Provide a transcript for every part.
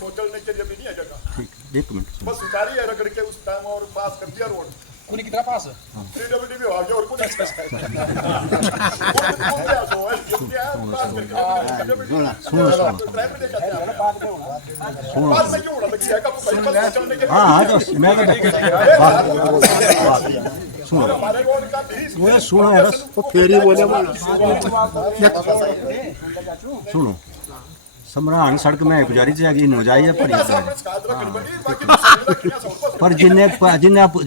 सोचने के लिए भी नहीं है जगह। ठीक है, 1 मिनट। बस उतारी है रगड़ के उस टाइम और पास कर दिया रोड। कोनी कितना पास है? 3WD भी आ गया और कुछ नहीं। हाँ हाँ, तो मैं सुनो सुनो है बस, तो फेरी बोले सुनो समरान सड़क में गुजारी जाएगी हो जाइए पर जिन्हें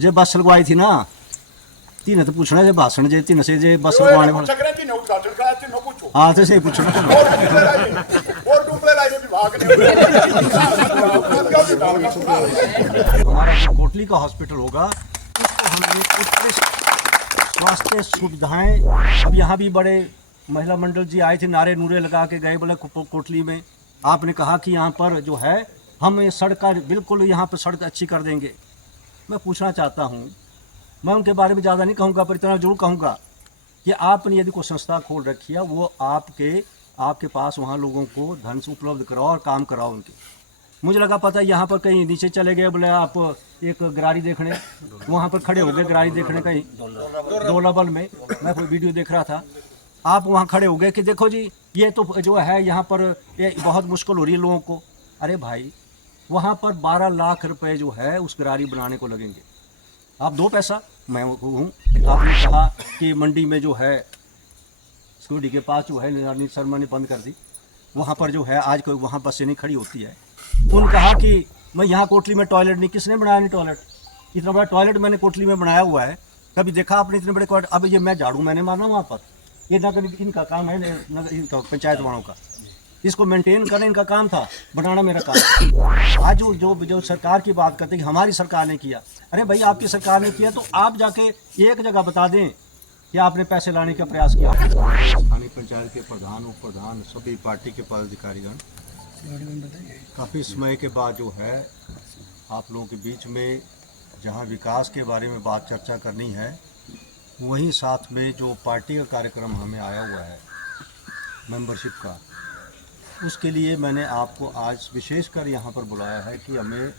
जे बस लगवाई थी ना तीन तो पूछना जे भाषण जे तीन से जे बस लगवाने हाँ तो सही पूछना हमारा जो कोटली का हॉस्पिटल होगा उसको हमने उत्कृष्ट स्वास्थ्य सुविधाएं, अब यहाँ भी बड़े महिला मंडल जी आए थे, नारे नूरे लगा के गए बोले कोटली में आपने कहा कि यहाँ पर जो है हम ये सड़क का बिल्कुल यहाँ पर सड़क अच्छी कर देंगे। मैं पूछना चाहता हूँ, मैं उनके बारे में ज़्यादा नहीं कहूँगा पर इतना जरूर कहूँगा कि आपने यदि कोई संस्था खोल रखी है वो आपके पास वहाँ लोगों को धन से उपलब्ध कराओ और काम कराओ उनके। मुझे लगा पता यहाँ पर कहीं नीचे चले गए बोले आप एक गरारी देखने, वहाँ पर खड़े हो गए गरारी देखने कहीं दौलाबल में, मैं कोई वीडियो देख रहा था, आप वहाँ खड़े हो गए कि देखो जी ये तो जो है यहाँ पर ये बहुत मुश्किल हो रही है लोगों को। अरे भाई वहाँ पर 12 लाख रुपए जो है उस गरारी बनाने को लगेंगे, आप दो पैसा। मैं हूँ, आपने कहा कि मंडी में जो है सिक्योरिटी के पास जो है शर्मा ने बंद कर दी, वहाँ पर जो है आज कोई वहाँ बसें नहीं खड़ी होती है। उन्होंने कहा कि मैं यहाँ कोटली में टॉयलेट नहीं, किसने बनाया नहीं टॉयलेट, इतना बड़ा टॉयलेट मैंने कोटली में बनाया हुआ है, कभी देखा आपने इतने बड़े टॉयलेट। अब ये मैं झाड़ू मैंने मारना वहाँ पर, ये नगर इनका काम है, इनका पंचायत वालों का, इसको मेंटेन करना इनका काम था, बनाना मेरा काम। आज जो सरकार की बात करते हैं कि हमारी सरकार ने किया, अरे भाई आपकी सरकार ने किया तो आप जाके एक जगह बता दें कि आपने पैसे लाने का प्रयास किया। स्थानीय पंचायत के प्रधान उप प्रधान सभी पार्टी के पदाधिकारीगण काफ़ी समय के बाद जो है आप लोगों के बीच में जहां विकास के बारे में बात चर्चा करनी है, वहीं साथ में जो पार्टी का कार्यक्रम हमें आया हुआ है मेंबरशिप का, उसके लिए मैंने आपको आज विशेषकर यहाँ पर बुलाया है कि हमें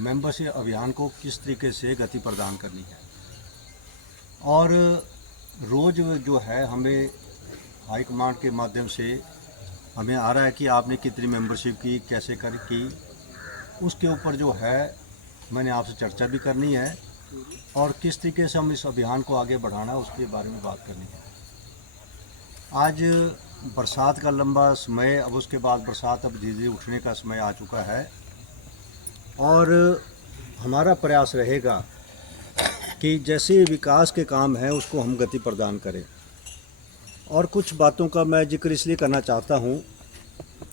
मेंबरशिप अभियान को किस तरीके से गति प्रदान करनी है। और रोज़ जो है हमें हाईकमांड के माध्यम से हमें आ रहा है कि आपने कितनी मेंबरशिप की, कैसे की, उसके ऊपर जो है मैंने आपसे चर्चा भी करनी है और किस तरीके से हम इस अभियान को आगे बढ़ाना है उसके बारे में बात करनी है। आज बरसात का लंबा समय, अब उसके बाद बरसात अब धीरे धीरे उठने का समय आ चुका है और हमारा प्रयास रहेगा कि जैसे विकास के काम हैं उसको हम गति प्रदान करें। और कुछ बातों का मैं जिक्र इसलिए करना चाहता हूं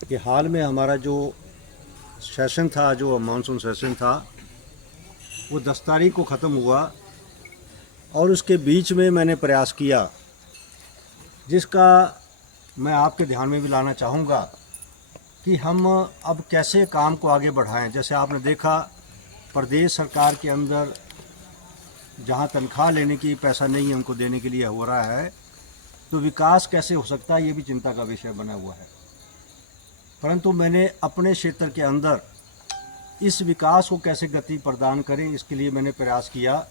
कि हाल में हमारा जो सेशन था, जो मानसून सेशन था, वो 10 तारीख को ख़त्म हुआ और उसके बीच में मैंने प्रयास किया जिसका मैं आपके ध्यान में भी लाना चाहूँगा कि हम अब कैसे काम को आगे बढ़ाएं। जैसे आपने देखा प्रदेश सरकार के अंदर जहां तनख्वाह लेने की पैसा नहीं है उनको देने के लिए हो रहा है, तो विकास कैसे हो सकता है ये भी चिंता का विषय बना हुआ है। परंतु मैंने अपने क्षेत्र के अंदर इस विकास को कैसे गति प्रदान करें इसके लिए मैंने प्रयास किया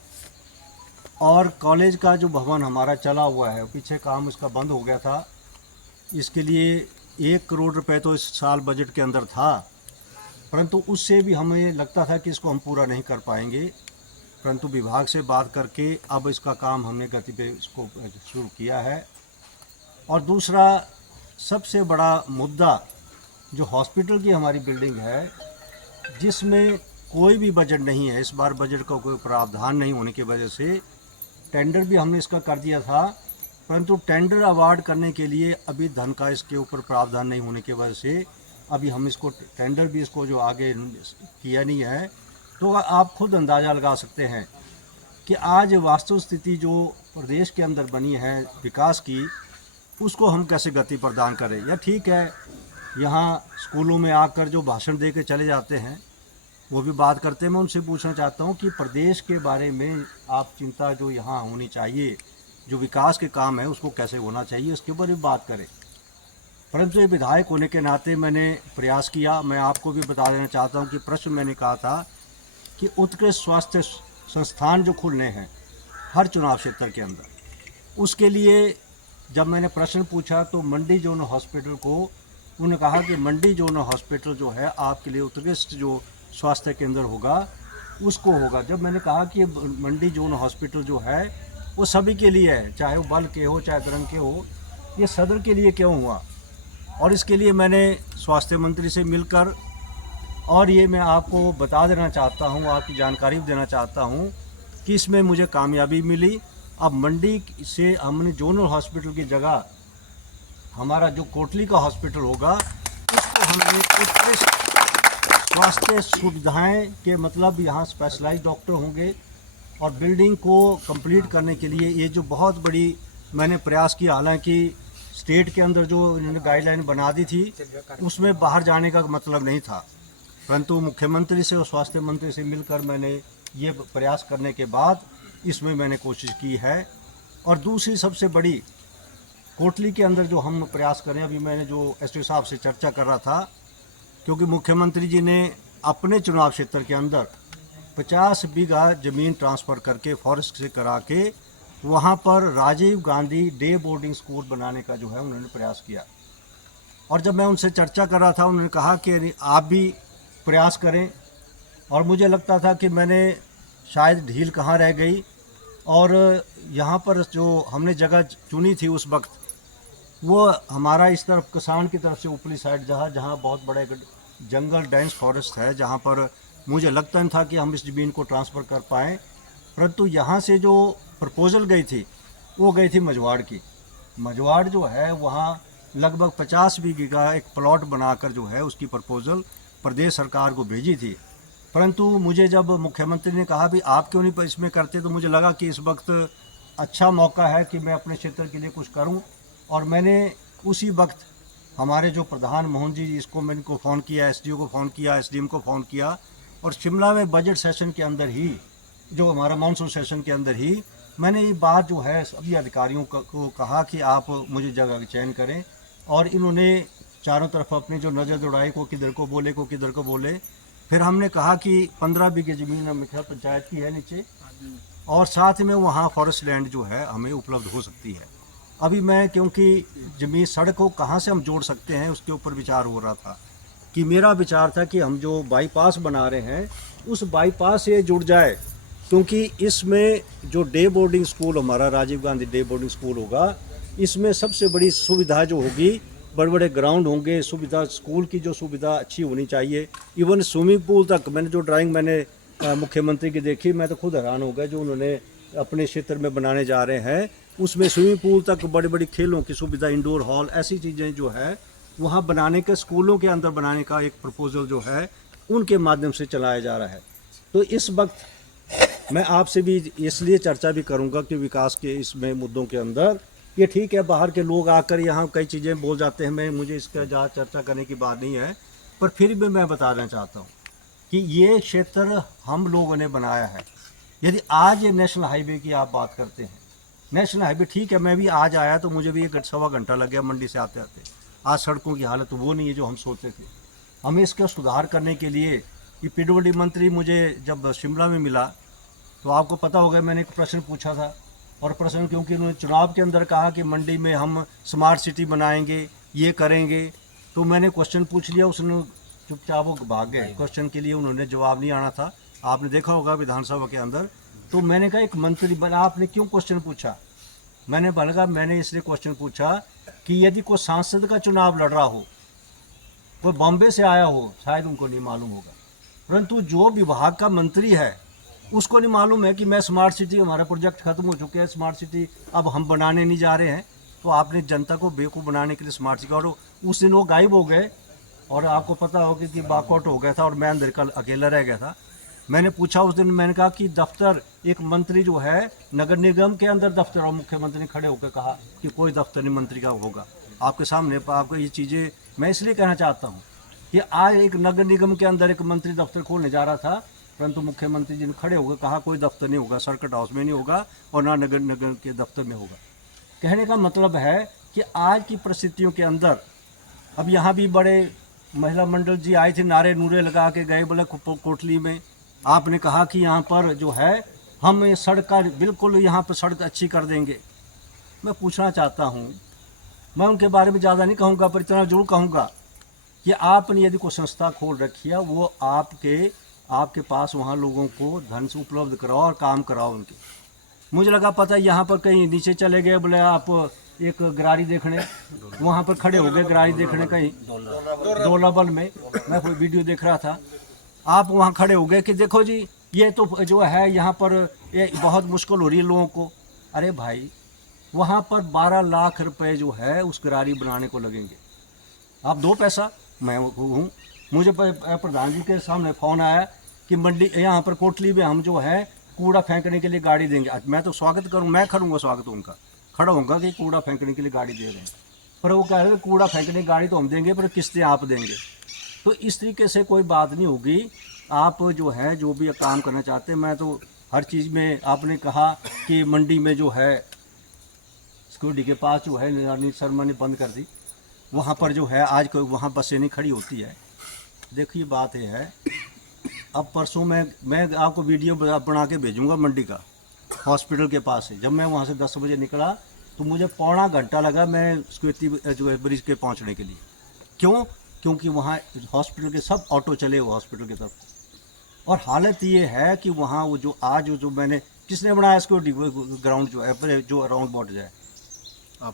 और कॉलेज का जो भवन हमारा चला हुआ है, पीछे काम उसका बंद हो गया था, इसके लिए 1 करोड़ रुपए तो इस साल बजट के अंदर था, परंतु उससे भी हमें लगता था कि इसको हम पूरा नहीं कर पाएंगे। परंतु विभाग से बात करके अब इसका काम हमने गति पे इसको शुरू किया है। और दूसरा सबसे बड़ा मुद्दा जो हॉस्पिटल की हमारी बिल्डिंग है, जिसमें कोई भी बजट नहीं है, इस बार बजट का कोई प्रावधान नहीं होने की वजह से टेंडर भी हमने इसका कर दिया था, परंतु टेंडर अवार्ड करने के लिए अभी धन का इसके ऊपर प्रावधान नहीं होने की वजह से अभी हम इसको टेंडर भी इसको जो आगे किया नहीं है। तो आप खुद अंदाज़ा लगा सकते हैं कि आज वास्तव स्थिति जो प्रदेश के अंदर बनी है विकास की, उसको हम कैसे गति प्रदान करें। या ठीक है, यहाँ स्कूलों में आकर जो भाषण दे के चले जाते हैं वो भी बात करते हैं। मैं उनसे पूछना चाहता हूँ कि प्रदेश के बारे में आप चिंता जो यहाँ होनी चाहिए, जो विकास के काम है उसको कैसे होना चाहिए, इसके ऊपर भी बात करें। परंतु ये विधायक होने के नाते मैंने प्रयास किया। मैं आपको भी बता देना चाहता हूँ कि प्रश्न मैंने कहा था कि उत्कृष्ट स्वास्थ्य संस्थान जो खुलने हैं हर चुनाव क्षेत्र के अंदर, उसके लिए जब मैंने प्रश्न पूछा तो मंडी जोन हॉस्पिटल को उन्होंने कहा कि मंडी जोन हॉस्पिटल जो है आपके लिए उत्कृष्ट जो स्वास्थ्य केंद्र होगा उसको होगा। जब मैंने कहा कि मंडी जोन हॉस्पिटल जो है वो सभी के लिए है, चाहे वो बल के हो चाहे दरंग के हो, ये सदर के लिए क्यों हुआ? और इसके लिए मैंने स्वास्थ्य मंत्री से मिलकर, और ये मैं आपको बता देना चाहता हूँ, आपकी जानकारी देना चाहता हूँ कि इसमें मुझे कामयाबी मिली। अब मंडी से हमने जोनल हॉस्पिटल की जगह हमारा जो कोटली का हॉस्पिटल होगा उसको हमने उत्कृष्ट स्वास्थ्य सुविधाएं के, मतलब यहाँ स्पेशलाइज्ड डॉक्टर होंगे, और बिल्डिंग को कंप्लीट करने के लिए ये जो बहुत बड़ी मैंने प्रयास किया, हालांकि स्टेट के अंदर जो इन्होंने गाइडलाइन बना दी थी उसमें बाहर जाने का मतलब नहीं था, परंतु मुख्यमंत्री से और स्वास्थ्य मंत्री से मिलकर मैंने ये प्रयास करने के बाद इसमें मैंने कोशिश की है। और दूसरी सबसे बड़ी कोटली के अंदर जो हम प्रयास करें, अभी मैंने जो एसपी साहब से चर्चा कर रहा था, क्योंकि मुख्यमंत्री जी ने अपने चुनाव क्षेत्र के अंदर 50 बीघा ज़मीन ट्रांसफ़र करके फॉरेस्ट से करा के वहाँ पर Rajiv Gandhi day boarding school बनाने का जो है उन्होंने प्रयास किया। और जब मैं उनसे चर्चा कर रहा था उन्होंने कहा कि आप भी प्रयास करें, और मुझे लगता था कि मैंने शायद ढील कहाँ रह गई। और यहाँ पर जो हमने जगह चुनी थी उस वक्त, वो हमारा इस तरफ किसान की तरफ से ऊपरी साइड जहाँ बहुत बड़े जंगल डेंस फॉरेस्ट है, जहाँ पर मुझे लगता नहीं था कि हम इस ज़मीन को ट्रांसफ़र कर पाएँ, परंतु यहाँ से जो प्रपोज़ल गई थी वो गई थी मझवाड़ की। मझवाड़ जो है वहाँ लगभग 50 बीघे का एक प्लॉट बनाकर जो है उसकी प्रपोज़ल प्रदेश सरकार को भेजी थी। परंतु मुझे जब मुख्यमंत्री ने कहा भी आप क्यों नहीं इसमें करते, तो मुझे लगा कि इस वक्त अच्छा मौका है कि मैं अपने क्षेत्र के लिए कुछ करूं। और मैंने उसी वक्त हमारे जो प्रधान मोहन जी, इसको मैंने को फ़ोन किया, एसडीओ को फ़ोन किया, एसडीएम को फ़ोन किया, और शिमला में बजट सेशन के अंदर ही, जो हमारा मानसून सेशन के अंदर ही, मैंने ये बात जो है सभी अधिकारियों को कहा कि आप मुझे जगह का चयन करें। और इन्होंने चारों तरफ अपनी जो नज़र दौड़ाई, को किधर को बोले, को किधर को बोले। फिर हमने कहा कि 15 बीघे ज़मीन मिथिला पंचायत की है नीचे, और साथ में वहाँ फॉरेस्ट लैंड जो है हमें उपलब्ध हो सकती है। अभी मैं, क्योंकि ज़मीन सड़क को कहाँ से हम जोड़ सकते हैं उसके ऊपर विचार हो रहा था, कि मेरा विचार था कि हम जो बाईपास बना रहे हैं उस बाईपास से जुड़ जाए, क्योंकि इसमें जो डे बोर्डिंग स्कूल हमारा Rajiv Gandhi day boarding school होगा, इसमें सबसे बड़ी सुविधा जो होगी, बड़े बड़े ग्राउंड होंगे, सुविधा स्कूल की जो सुविधा अच्छी होनी चाहिए, इवन स्विमिंग पूल तक। मैंने जो ड्राइंग मैंने मुख्यमंत्री की देखी, मैं तो खुद हैरान हो गया, जो उन्होंने अपने क्षेत्र में बनाने जा रहे हैं उसमें स्विमिंग पूल तक, बड़ी बड़ी खेलों की सुविधा, इंडोर हॉल, ऐसी चीज़ें जो है वहाँ बनाने के, स्कूलों के अंदर बनाने का एक प्रपोजल जो है उनके माध्यम से चलाया जा रहा है। तो इस वक्त मैं आपसे भी इसलिए चर्चा भी करूँगा कि विकास के इसमें मुद्दों के अंदर, ये ठीक है बाहर के लोग आकर यहाँ कई चीज़ें बोल जाते हैं, मैं मुझे इसका ज़्यादा चर्चा करने की बात नहीं है, पर फिर भी मैं बताना चाहता हूँ कि ये क्षेत्र हम लोगों ने बनाया है। यदि आज ये नेशनल हाईवे की आप बात करते हैं, नेशनल हाईवे ठीक है, मैं भी आज आया तो मुझे भी 1.25 घंटा लग गया मंडी से आते आते। आज सड़कों की हालत वो नहीं है जो हम सोचते थे। हमें इसका सुधार करने के लिए कि पीडब्ल्यूडी मंत्री मुझे जब शिमला में मिला तो आपको पता होगा मैंने एक प्रश्न पूछा था, और प्रश्न क्योंकि उन्होंने चुनाव के अंदर कहा कि मंडी में हम स्मार्ट सिटी बनाएंगे, ये करेंगे, तो मैंने क्वेश्चन पूछ लिया, उसने चुपचाप वो भाग गए। क्वेश्चन के लिए उन्होंने जवाब नहीं आना था, आपने देखा होगा विधानसभा के अंदर। तो मैंने कहा एक मंत्री बना, आपने क्यों क्वेश्चन पूछा? मैंने इसलिए क्वेश्चन पूछा कि यदि कोई सांसद का चुनाव लड़ रहा हो, कोई बॉम्बे से आया हो, शायद उनको नहीं मालूम होगा, परंतु जो विभाग का मंत्री है उसको नहीं मालूम है कि मैं स्मार्ट सिटी, हमारा प्रोजेक्ट खत्म हो चुके हैं, स्मार्ट सिटी अब हम बनाने नहीं जा रहे हैं। तो आपने जनता को बेवकूफ़ बनाने के लिए स्मार्ट सिटी, और उस दिन वो गायब हो गए, और आपको पता होगा कि वॉकआउट हो गया था और मैं अंदर कल अकेला रह गया था। मैंने पूछा उस दिन, मैंने कहा कि दफ्तर, एक मंत्री जो है नगर निगम के अंदर दफ्तर, और मुख्यमंत्री ने खड़े होकर कहा कि कोई दफ्तर नहीं मंत्री का होगा। आपके सामने आपको ये चीज़ें मैं इसलिए कहना चाहता हूँ कि आज एक नगर निगम के अंदर एक मंत्री दफ्तर खोलने जा रहा था, परंतु मुख्यमंत्री जी ने खड़े होकर कहा कोई दफ्तर नहीं होगा, सर्किट हाउस में नहीं होगा और ना नगर के दफ्तर में होगा। कहने का मतलब है कि आज की परिस्थितियों के अंदर अब यहाँ भी बड़े महिला मंडल जी आए थे, नारे नूरे लगा के गए, बोले कोटली में आपने कहा कि यहाँ पर जो है हम ये सड़क का बिल्कुल यहाँ पर सड़क अच्छी कर देंगे। मैं पूछना चाहता हूँ, मैं उनके बारे में ज़्यादा नहीं कहूँगा, पर इतना जरूर कहूँगा कि आपने यदि कोई संस्था खोल रखी है, वो आपके पास वहाँ लोगों को धन से उपलब्ध कराओ और काम कराओ उनके। मुझे लगा पता यहाँ पर कहीं नीचे चले गए, बोले आप एक गरारी देखने, वहाँ पर खड़े हो गए गरारी देखने कहीं डोलाबल में, मैं कोई वीडियो देख रहा था, आप वहाँ खड़े हो गए कि देखो जी ये तो जो है यहाँ पर ये बहुत मुश्किल हो रही है लोगों को। अरे भाई, वहाँ पर 12 लाख रुपए जो है उस गरारी बनाने को लगेंगे, आप दो पैसा। मैं हूँ, मुझे प्रधान जी के सामने फ़ोन आया कि मंडी यहाँ पर कोटली में हम जो है कूड़ा फेंकने के लिए गाड़ी देंगे। मैं तो स्वागत करूँ, मैं खड़ूंगा, स्वागत उनका खड़ा होऊंगा कि कूड़ा फेंकने के लिए गाड़ी दे रहे हैं, पर वो कह रहे हैं कूड़ा फेंकने की गाड़ी तो हम देंगे पर किस्तें आप देंगे। तो इस तरीके से कोई बात नहीं होगी। आप जो है जो भी काम करना चाहते हैं, मैं तो हर चीज़ में, आपने कहा कि मंडी में जो है सिक्योरिटी के पास जो है अनिल शर्मा ने बंद कर दी, वहाँ पर जो है आज कोई वहाँ बसें नहीं खड़ी होती है। देखिए बात ये है, अब परसों मैं आपको वीडियो बना के भेजूंगा मंडी का, हॉस्पिटल के पास है। जब मैं वहाँ से 10 बजे निकला तो मुझे पौना घंटा लगा मैं स्क्वेती जो है ब्रिज के पहुँचने के लिए। क्यों? क्योंकि वहाँ हॉस्पिटल के सब ऑटो चले हुए हॉस्पिटल की तरफ। और हालत ये है कि वहाँ वो जो आज जो मैंने, किसने बनाया सिक्योरिटी ग्राउंड जो है जो राउंड बोर्ड जो है,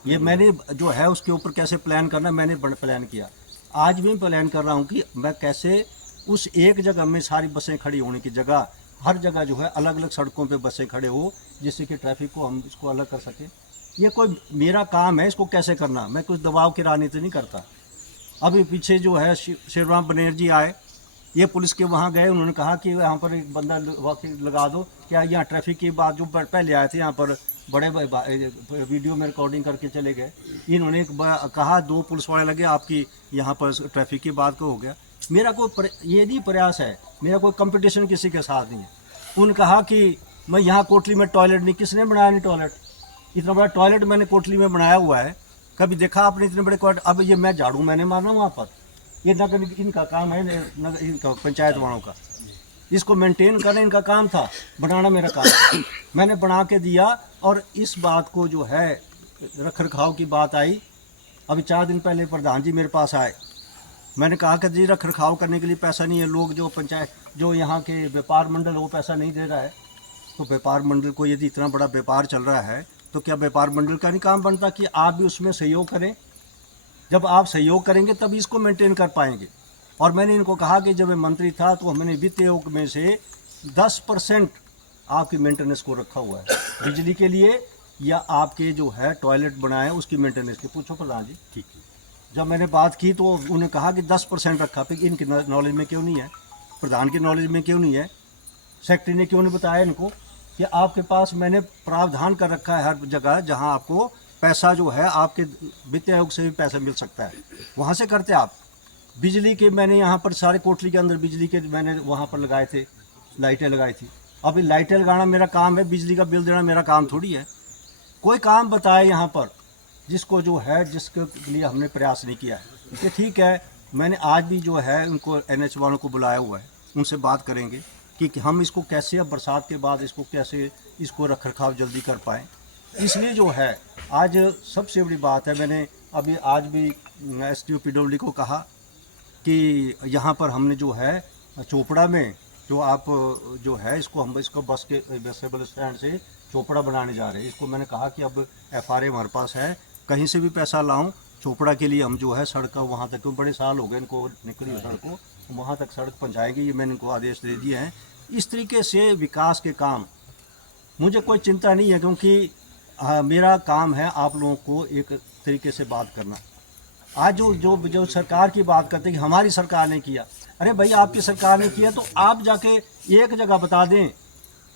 ये मैंने जो है उसके ऊपर कैसे प्लान करना मैंने प्लान किया। आज भी प्लान कर रहा हूँ कि मैं कैसे उस एक जगह में सारी बसें खड़ी होने की जगह हर जगह जो है अलग अलग सड़कों पे बसें खड़े हो, जिससे कि ट्रैफिक को हम इसको अलग कर सकें। ये कोई मेरा काम है, इसको कैसे करना, मैं कुछ दबाव की राजनीति नहीं करता। अभी पीछे जो है शिवराम बनेर जी आए, ये पुलिस के वहाँ गए, उन्होंने कहा कि यहाँ पर एक बंदा लगा दो। क्या यहाँ ट्रैफिक की बात जो पहले आए थे यहाँ पर बड़े वीडियो में रिकॉर्डिंग करके चले गए, इन्होंने कहा 2 पुलिस वाले लगे, आपकी यहाँ पर ट्रैफिक की बात को हो गया। मेरा कोई ये नहीं प्रयास है, मेरा कोई कंपटीशन किसी के साथ नहीं है। उन्होंने कहा कि मैं यहाँ कोटली में टॉयलेट नहीं, किसने बनाया नहीं टॉयलेट, इतना बड़ा टॉयलेट मैंने कोटली में बनाया हुआ है, कभी देखा आपने इतने बड़े टॉयलेट। अब ये मैं झाड़ू मैंने मारना वहाँ पर, ये नगर इनका काम है, इनका पंचायत वालों का, इसको मेंटेन करना इनका काम था, बनाना मेरा काम था। मैंने बना के दिया। और इस बात को जो है रख रखाव की बात आई, अभी 4 दिन पहले प्रधान जी मेरे पास आए, मैंने कहा कि जी रख रखाव करने के लिए पैसा नहीं है, लोग जो पंचायत जो यहाँ के व्यापार मंडल वो पैसा नहीं दे रहा है, तो व्यापार मंडल को यदि इतना बड़ा व्यापार चल रहा है तो क्या व्यापार मंडल का नहीं काम बनता कि आप भी उसमें सहयोग करें। जब आप सहयोग करेंगे तभी इसको मेंटेन कर पाएंगे। और मैंने इनको कहा कि जब मैं मंत्री था तो हमने वित्त आयोग में से 10% आपकी मेंटेनेंस को रखा हुआ है, बिजली के लिए या आपके जो है टॉयलेट बनाए उसकी मेंटेनेंस की। पूछो प्रधान जी, ठीक है। जब मैंने बात की तो उन्होंने कहा कि 10% रखा, फिर इनकी नॉलेज में क्यों नहीं है, प्रधान की नॉलेज में क्यों नहीं है, सेक्रेटरी ने क्यों नहीं बताया इनको कि आपके पास मैंने प्रावधान कर रखा है हर जगह जहां आपको पैसा जो है आपके वित्त आयोग से भी पैसा मिल सकता है, वहां से करते आप। बिजली के मैंने यहाँ पर सारे कोटली के अंदर बिजली के मैंने वहाँ पर लगाए थे, लाइटें लगाई थी। अभी लाइटें लगाना मेरा काम है, बिजली का बिल देना मेरा काम थोड़ी है। कोई काम बताए यहाँ पर जिसको जो है जिसके लिए हमने प्रयास नहीं किया है। कि ठीक है, मैंने आज भी जो है उनको NH वालों को बुलाया हुआ है, उनसे बात करेंगे कि हम इसको कैसे अब बरसात के बाद इसको कैसे इसको रख रखाव जल्दी कर पाएँ। इसलिए जो है आज सबसे बड़ी बात है, मैंने अभी आज भी SDO PWD को कहा कि यहाँ पर हमने जो है चोपड़ा में जो आप जो है इसको हम इसको बस स्टैंड से चोपड़ा बनाने जा रहे हैं। इसको मैंने कहा कि अब FRA हमारे पास है, कहीं से भी पैसा लाऊं चोपड़ा के लिए हम जो है सड़क का वहाँ तक, क्योंकि बड़े साल हो गए इनको निकली सड़क को, वहाँ तक सड़क पहुँचाएंगे, ये मैंने इनको आदेश दे दिए हैं। इस तरीके से विकास के काम मुझे कोई चिंता नहीं है, क्योंकि मेरा काम है आप लोगों को एक तरीके से बात करना। आज जो सरकार की बात करते हैं कि हमारी सरकार ने किया, अरे भाई आपकी सरकार ने किया तो आप जाके एक जगह बता दें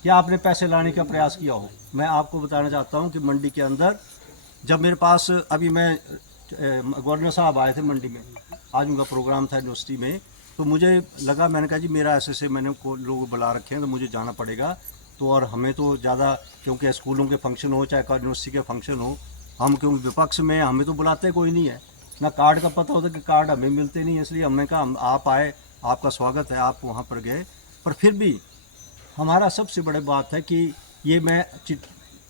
कि आपने पैसे लाने का प्रयास किया हो। मैं आपको बताना चाहता हूं कि मंडी के अंदर जब मेरे पास अभी मैं गवर्नर साहब आए थे मंडी में, आज उनका प्रोग्राम था यूनिवर्सिटी में, तो मुझे लगा, मैंने कहा जी मेरा ऐसे मैंने लोग बुला रखे हैं तो मुझे जाना पड़ेगा। तो और हमें तो ज़्यादा, क्योंकि स्कूलों के फंक्शन हो चाहे यूनिवर्सिटी के फंक्शन हो, हम क्योंकि विपक्ष में हमें तो बुलाते कोई नहीं है, ना कार्ड का पता होता कि कार्ड हमें मिलते नहीं, इसलिए हमने कहा आप आए, आपका स्वागत है, आप वहाँ पर गए। पर फिर भी हमारा सबसे बड़ी बात है कि ये मैं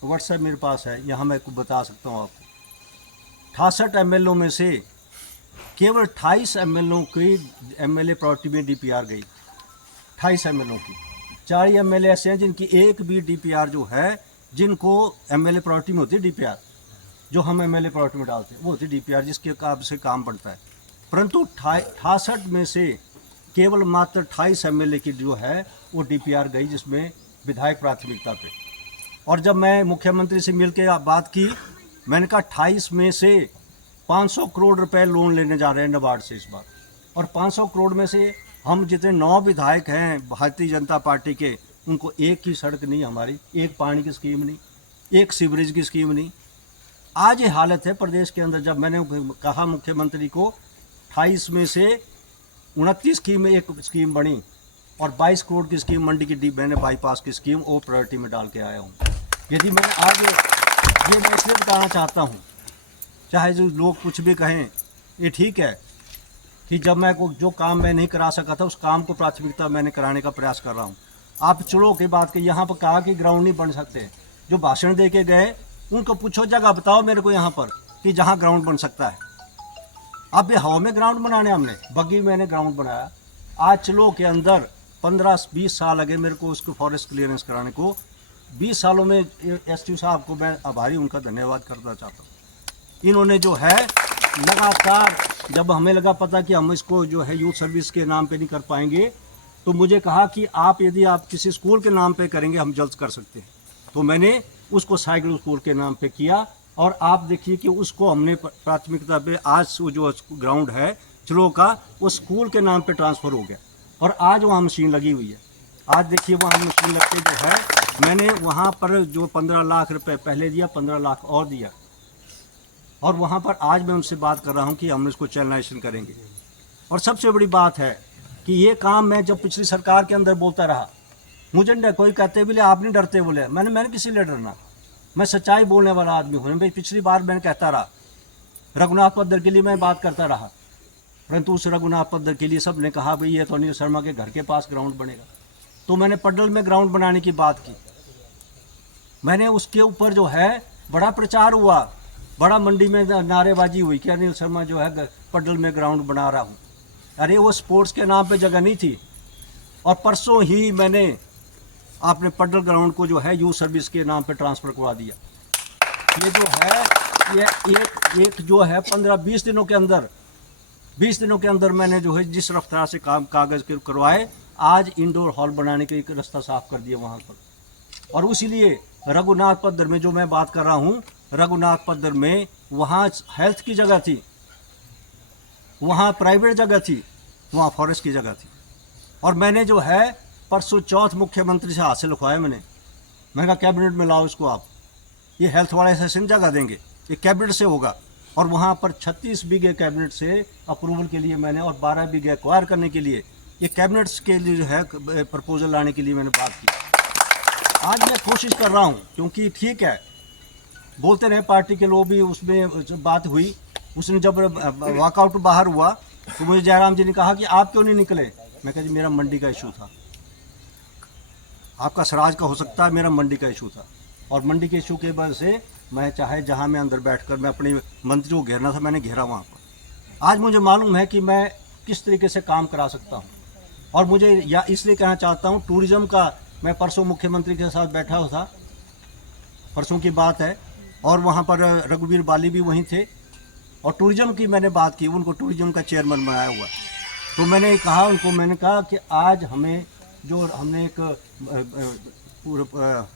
व्हाट्सएप मेरे पास है, यहाँ मैं कुछ बता सकता हूँ आपको। 68 MLO में से केवल 28 MLO की MLA प्रॉपर्टी में DPR गई, 28 MLO की। 4 MLA ऐसे हैं जिनकी एक भी DPR जो है, जिनको MLA प्रॉपर्टी में होती है DPR, जो हम MLA प्रॉपर्टी में डालते हैं वो होती है DPR, जिसके काम से काम बनता है। परंतु 68 में से केवल मात्र 28 MLA की जो है वो DPR गई, जिसमें विधायक प्राथमिकता पे। और जब मैं मुख्यमंत्री से मिल के बात की, मैंने कहा 28 में से 500 करोड़ रुपए लोन लेने जा रहे हैं नाबार्ड से इस बार, और 500 करोड़ में से हम जितने 9 विधायक हैं भारतीय जनता पार्टी के, उनको एक ही सड़क नहीं हमारी, एक पानी की स्कीम नहीं, एक सीवरेज की स्कीम नहीं। आज ये हालत है प्रदेश के अंदर। जब मैंने कहा मुख्यमंत्री को 28 में से 29 स्कीम में एक स्कीम बनी, और 22 करोड़ की स्कीम मंडी की मैंने बाईपास की स्कीम वो प्रायोरिटी में डाल के आया हूँ। यदि मैं आज ये मैं इसलिए बताना चाहता हूँ, चाहे जो लोग कुछ भी कहें, ये ठीक है कि जब मैं जो काम मैं नहीं करा सका था, उस काम को प्राथमिकता मैंने कराने का प्रयास कर रहा हूँ। आप चलो की बात के यहाँ पर कहा कि ग्राउंड नहीं बन सकते, जो भाषण दे के गए उनको पूछो जगह बताओ मेरे को यहाँ पर कि जहाँ ग्राउंड बन सकता है। अब ये हवा में ग्राउंड बनाने, हमने बग्गी मैंने ग्राउंड बनाया। आज चलो के अंदर 15-20 साल लगे मेरे को उसको फॉरेस्ट क्लियरेंस कराने को। 20 सालों में STO साहब को मैं आभारी, उनका धन्यवाद करना चाहता हूँ। इन्होंने जो है लगातार, जब हमें लगा पता कि हम इसको जो है यूथ सर्विस के नाम पे नहीं कर पाएंगे, तो मुझे कहा कि आप यदि आप किसी स्कूल के नाम पे करेंगे हम जल्द कर सकते हैं। तो मैंने उसको साइकिल स्कूल के नाम पे किया, और आप देखिए कि उसको हमने प्राथमिकता पे आज वो जो ग्राउंड है चलो का, वो स्कूल के नाम पे ट्रांसफ़र हो गया, और आज वहाँ मशीन लगी हुई है। आज देखिए वहाँ मशीन लग के जो है, मैंने वहाँ पर जो 15 लाख रुपए पहले दिया, 15 लाख और दिया, और वहाँ पर आज मैं उनसे बात कर रहा हूँ कि हम इसको चैनलाइजेशन करेंगे। और सबसे बड़ी बात है कि ये काम मैं जब पिछली सरकार के अंदर बोलता रहा, मुझे कोई कहते बोले आप नहीं डरते, बोले मैंने किसी लिए डरना, मैं सच्चाई बोलने वाला आदमी हूँ। भाई पिछली बार मैंने कहता रहा, रघुनाथ पद्दर के लिए मैं बात करता रहा, परंतु उस रघुनाथ पद्दर के लिए सब ने कहा भाई ये तो अनिल शर्मा के घर के पास ग्राउंड बनेगा। तो मैंने पड्डल में ग्राउंड बनाने की बात की, मैंने उसके ऊपर जो है बड़ा प्रचार हुआ, बड़ा मंडी में नारेबाजी हुई कि अनिल शर्मा जो है पड्डल में ग्राउंड बना रहा हूँ। अरे वो स्पोर्ट्स के नाम पे जगह नहीं थी, और परसों ही मैंने आपने पड्डल ग्राउंड को जो है यूथ सर्विस के नाम पे ट्रांसफ़र करवा दिया। ये जो है ये एक जो है 15-20 दिनों के अंदर, 20 दिनों के अंदर मैंने जो है जिस रफ्तार से काम कागज़ के करवाए, आज इंडोर हॉल बनाने का एक रास्ता साफ कर दिया वहाँ पर। और इसीलिए रघुनाथ पद्दर में जो मैं बात कर रहा हूँ, रघुनाथ पद्दर में वहाँ हेल्थ की जगह थी, वहाँ प्राइवेट जगह थी, वहाँ फॉरेस्ट की जगह थी। और मैंने जो है परसों चौथ मुख्यमंत्री से हाथ से लिखवाया, मैंने कहा कैबिनेट में लाओ इसको, आप ये हेल्थ वाले सेशन जगह देंगे, ये कैबिनेट से होगा। और वहाँ पर 36 बीघे कैबिनेट से अप्रूवल के लिए मैंने, और 12 बीघे एक्वायर करने के लिए, ये कैबिनेट्स के लिए जो है प्रपोजल लाने के लिए मैंने बात की। आज मैं कोशिश कर रहा हूँ, क्योंकि ठीक है बोलते रहे पार्टी के लोग भी, उसमें जब बात हुई, उसने जब वॉकआउट बाहर हुआ तो मुझे जयराम जी ने कहा कि आप क्यों नहीं निकले। मैं कहा जी मेरा मंडी का इशू था, आपका स्वराज का हो सकता है, मेरा मंडी का इशू था। और मंडी के इशू के वजह से मैं चाहे जहां मैं अंदर बैठकर मैं अपने मंत्री को घेरना था, मैंने घेरा वहां पर। आज मुझे मालूम है कि मैं किस तरीके से काम करा सकता हूं। और मुझे या इसलिए कहना चाहता हूं, टूरिज़्म का मैं परसों मुख्यमंत्री के साथ बैठा हुआ था, परसों की बात है, और वहाँ पर रघुवीर बाली भी वहीं थे, और टूरिज़्म की मैंने बात की, उनको टूरिज़्म का चेयरमैन बनाया हुआ। तो मैंने कहा उनको, मैंने कहा कि आज हमें जो हमने एक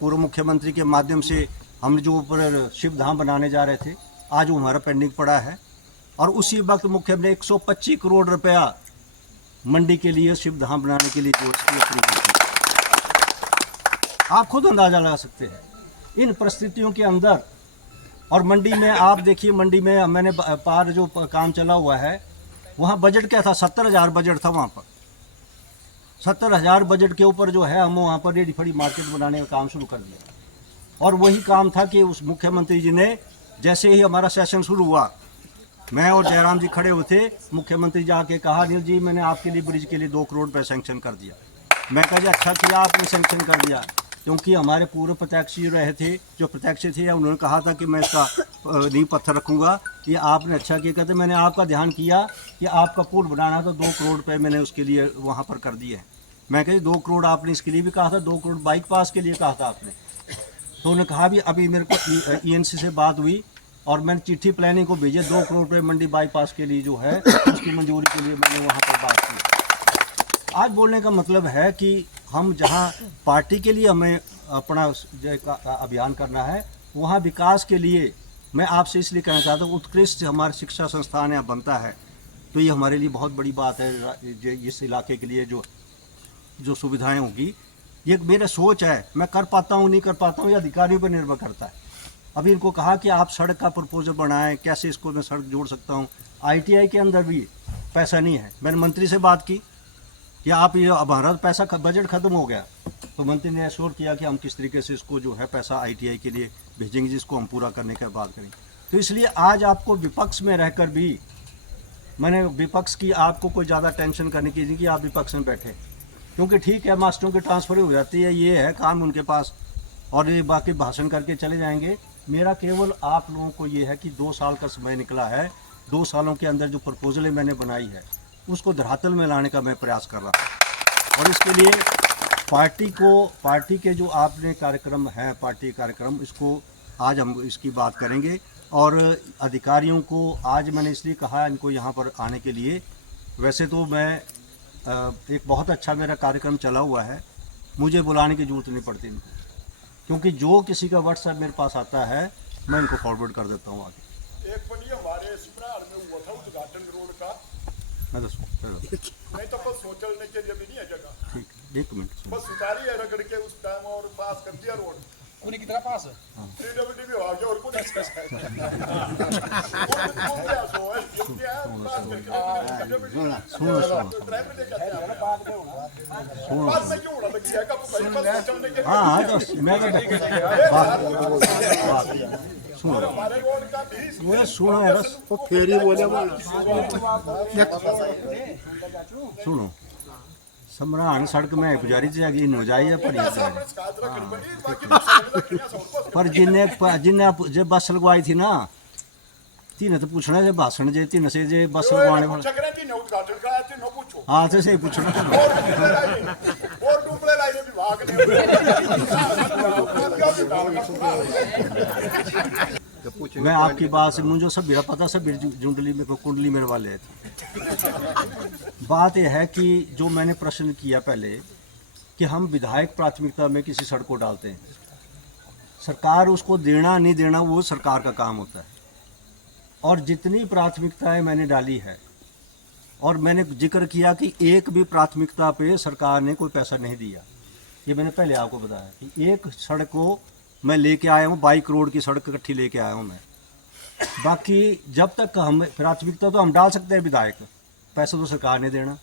पूर्व मुख्यमंत्री के माध्यम से हम जो ऊपर शिव धाम बनाने जा रहे थे, आज वो हमारा पेंडिंग पड़ा है। और उसी वक्त मुख्यमंत्री ने 125 करोड़ रुपया मंडी के लिए शिव धाम बनाने के लिए जो आप खुद अंदाज़ा लगा सकते हैं इन परिस्थितियों के अंदर। और मंडी में आप देखिए, मंडी में मैंने पार जो काम चला हुआ है, वहाँ बजट क्या था, 70,000 बजट था वहाँ पर। 70,000 बजट के ऊपर जो है हम वहाँ पर रेडी फड़ी मार्केट बनाने का काम शुरू कर दिया। और वही काम था कि उस मुख्यमंत्री जी ने जैसे ही हमारा सेशन शुरू हुआ, मैं और जयराम जी खड़े हुए थे, मुख्यमंत्री जाके कहा अनिल जी मैंने आपके लिए ब्रिज के लिए 2 करोड़ रुपये सैंक्शन कर दिया। मैं कहा जी अच्छा किया आपने सैंक्शन कर दिया, क्योंकि हमारे पूर्व प्रत्याशी रहे थे, जो प्रत्याशी थे उन्होंने कहा था कि मैं इसका नींव पत्थर रखूँगा। ये आपने अच्छा किया, कहते मैंने आपका ध्यान किया कि आपका पुल बनाना तो 2 करोड़ रुपये मैंने उसके लिए वहाँ पर कर दिए हैं। मैं कही 2 करोड़ आपने इसके लिए भी कहा था, 2 करोड़ बाइक पास के लिए कहा था आपने। तो उन्होंने कहा भी अभी मेरे को ENC से बात हुई और मैंने चिट्ठी प्लानिंग को भेजे 2 करोड़ रुपये मंडी बाईपास के लिए जो है उसकी मंजूरी के लिए मैंने वहाँ पर बात की। आज बोलने का मतलब है कि हम जहाँ पार्टी के लिए हमें अपना अभियान करना है, वहाँ विकास के लिए मैं आपसे इसलिए कहना चाहता हूँ उत्कृष्ट हमारा शिक्षा संस्थान यहाँ बनता है तो ये हमारे लिए बहुत बड़ी बात है। इस इलाके के लिए जो सुविधाएं होगी, ये मेरा सोच है। मैं कर पाता हूँ नहीं कर पाता हूँ ये अधिकारियों पर निर्भर करता है। अभी इनको कहा कि आप सड़क का प्रपोजल बनाएं, कैसे इसको मैं सड़क जोड़ सकता हूँ। ITI के अंदर भी पैसा नहीं है। मैंने मंत्री से बात की कि आप ये हमारा पैसा बजट ख़त्म हो गया, तो मंत्री ने एश्योर किया कि हम किस तरीके से इसको जो है पैसा ITI के लिए भेजेंगे, जिसको हम पूरा करने की बात करेंगे। तो इसलिए आज आपको विपक्ष में रहकर भी मैंने विपक्ष की आपको कोई ज़्यादा टेंशन करने की नहीं कि आप विपक्ष में बैठे, क्योंकि ठीक है मास्टरों की ट्रांसफर हो जाती है, ये है काम उनके पास, और ये बाकी भाषण करके चले जाएंगे। मेरा केवल आप लोगों को ये है कि 2 साल का समय निकला है, 2 सालों के अंदर जो प्रपोजलें मैंने बनाई है उसको धरातल में लाने का मैं प्रयास कर रहा हूँ। और इसके लिए पार्टी के जो आपने कार्यक्रम है, पार्टी कार्यक्रम, इसको आज हम इसकी बात करेंगे। और अधिकारियों को आज मैंने इसलिए कहा इनको यहाँ पर आने के लिए, वैसे तो मैं एक बहुत अच्छा मेरा कार्यक्रम चला हुआ है, मुझे बुलाने की जरूरत नहीं पड़ती इनको, क्योंकि जो किसी का व्हाट्सएप मेरे पास आता है मैं इनको फॉरवर्ड कर देता हूँ आगे। एक पनी हमारे सिमराल में हुआ था उद्घाटन रोड का, मैं नहीं तो बस सोचने के लिए भी नहीं है जगह। ठीक, 1 मिनट बस उतारी है रगड़ के उस टाइम और पास कर दिया रोड। उन्हीं की तरह पास है। PWD भी आ गया और कुछ हाँ तो मैं सुनो फेरी बोले सुनो सम्रान सड़क में गुजारी जाएगी हो जाइए पर जिन्हें जे बस लगवाई थी ना तीन तो पूछना जे भाषण जे तीन से जे बस लगवाने हाँ तो सही पूछना मैं आपकी बात से मुझे सब मेरा पता सब जुंडली में कुंडली मेरे वाले थे। बात यह है कि जो मैंने प्रश्न किया पहले कि हम विधायक प्राथमिकता में किसी सड़क को डालते हैं, सरकार उसको देना नहीं देना वो सरकार का काम होता है। और जितनी प्राथमिकताएं मैंने डाली है, और मैंने जिक्र किया कि एक भी प्राथमिकता पे सरकार ने कोई पैसा नहीं दिया, ये मैंने पहले आपको बताया कि एक सड़क को मैं लेके आया हूँ, 22 करोड़ की सड़क इकट्ठी लेके आया हूँ मैं। बाकी जब तक हम प्राथमिकता तो हम डाल सकते हैं विधायक, पैसा तो सरकार ने देना।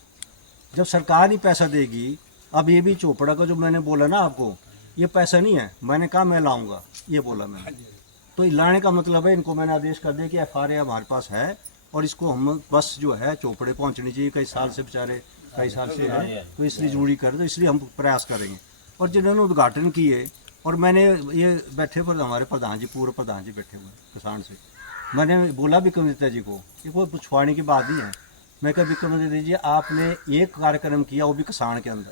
जब सरकार ही पैसा देगी, अब ये भी चोपड़ा का जो मैंने बोला ना आपको, ये पैसा नहीं है, मैंने कहा मैं लाऊंगा, ये बोला मैंने। तो लाने का मतलब है इनको मैंने आदेश कर दिया कि FRA हमारे पास है और इसको हम बस जो है चोपड़े पहुँचनी चाहिए, कई साल से बेचारे कई साल से है, तो इसलिए जरूरी कर, तो इसलिए हम प्रयास करेंगे। और जिन्होंने उद्घाटन किए, और मैंने ये बैठे पर हमारे प्रधान जी, पूर्व प्रधान जी बैठे हुए किसान से, मैंने बोला विक्रमादित्य जी को, ये कोई पुछवाने की बात नहीं है। मैं कहा विक्रमादित्य जी आपने एक कार्यक्रम किया वो भी किसान के अंदर,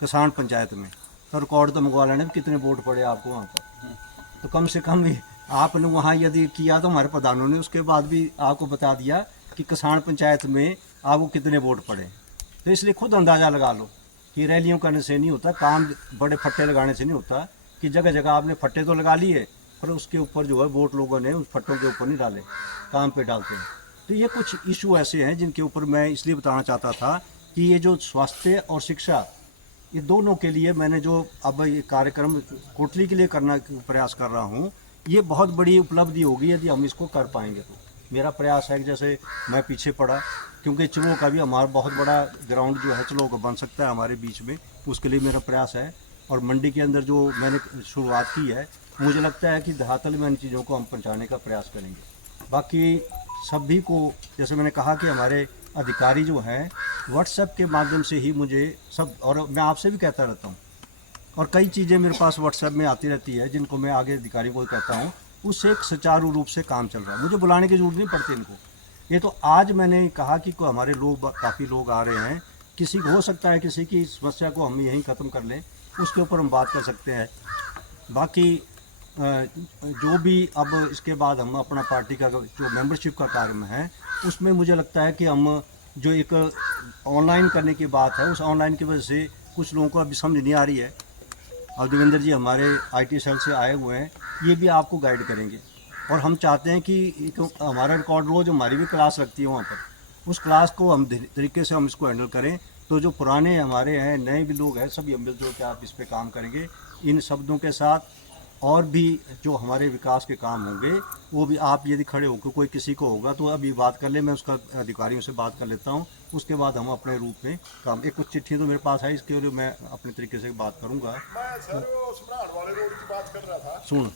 किसान पंचायत में, तो रिकॉर्ड तो मंगवा लेने कितने वोट पड़े आपको वहाँ पर, तो कम से कम आपने वहाँ यदि किया तो हमारे प्रधानों ने उसके बाद भी आपको बता दिया कि किसान पंचायत में आपको कितने वोट पड़े। तो इसलिए खुद अंदाज़ा लगा लो कि रैलियों करने से नहीं होता काम, बड़े फट्टे लगाने से नहीं होता कि जगह जगह आपने फट्टे तो लगा लिए पर उसके ऊपर जो है वोट लोगों ने उस फट्टों के ऊपर नहीं डाले, काम पे डालते हैं। तो ये कुछ इशू ऐसे हैं जिनके ऊपर मैं इसलिए बताना चाहता था कि ये जो स्वास्थ्य और शिक्षा, ये दोनों के लिए मैंने जो अब ये कार्यक्रम कोटली के लिए करना प्रयास कर रहा हूँ, ये बहुत बड़ी उपलब्धि होगी यदि हम इसको कर पाएंगे। तो मेरा प्रयास है कि जैसे मैं पीछे पड़ा, क्योंकि चलो का भी हमारा बहुत बड़ा ग्राउंड जो है चलो का बन सकता है हमारे बीच में, उसके लिए मेरा प्रयास है। और मंडी के अंदर जो मैंने शुरुआत की है, मुझे लगता है कि धरातल में इन चीज़ों को हम पहुँचाने का प्रयास करेंगे। बाकी सभी को, जैसे मैंने कहा कि हमारे अधिकारी जो हैं व्हाट्सएप के माध्यम से ही मुझे सब, और मैं आपसे भी कहता रहता हूँ, और कई चीज़ें मेरे पास व्हाट्सएप में आती रहती है जिनको मैं आगे अधिकारी को कहता हूँ, उससे एक सुचारू रूप से काम चल रहा है। मुझे बुलाने की जरूरत नहीं पड़ती इनको। ये तो आज मैंने कहा कि हमारे लोग, काफ़ी लोग आ रहे हैं, किसी को हो सकता है किसी की समस्या को हम यहीं ख़त्म कर लें, उसके ऊपर हम बात कर सकते हैं। बाकी जो भी अब इसके बाद हम अपना पार्टी का जो मेंबरशिप का कार्य है उसमें मुझे लगता है कि हम जो एक ऑनलाइन करने की बात है, उस ऑनलाइन की वजह से कुछ लोगों को अभी समझ नहीं आ रही है। और देवेंद्र जी हमारे आईटी सेल से आए हुए हैं, ये भी आपको गाइड करेंगे। और हम चाहते हैं कि हमारा रिकॉर्ड रोज हमारी भी क्लास लगती है वहाँ पर, उस क्लास को हम तरीके से हम इसको हैंडल करें। तो जो पुराने हमारे हैं, नए भी लोग हैं, सभी हम मिलजुल के आप इस पर काम करेंगे। इन शब्दों के साथ और भी जो हमारे विकास के काम होंगे वो भी आप यदि खड़े होकर कोई किसी को होगा तो अभी बात कर ले, मैं उसका अधिकारियों से बात कर लेता हूँ, उसके बाद हम अपने रूप में काम। एक कुछ चिट्ठी तो मेरे पास है, इसके लिए मैं अपने तरीके से बात करूँगा। मैं सर वो सम्राट वाले रोड की बात कर रहा था। सुन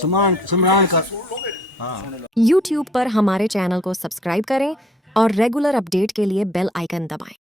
सम्राट का, सुन लो मेरी। हाँ, YouTube पर हमारे चैनल को सब्सक्राइब करें और रेगुलर अपडेट के लिए बेल आइकन दबाएं।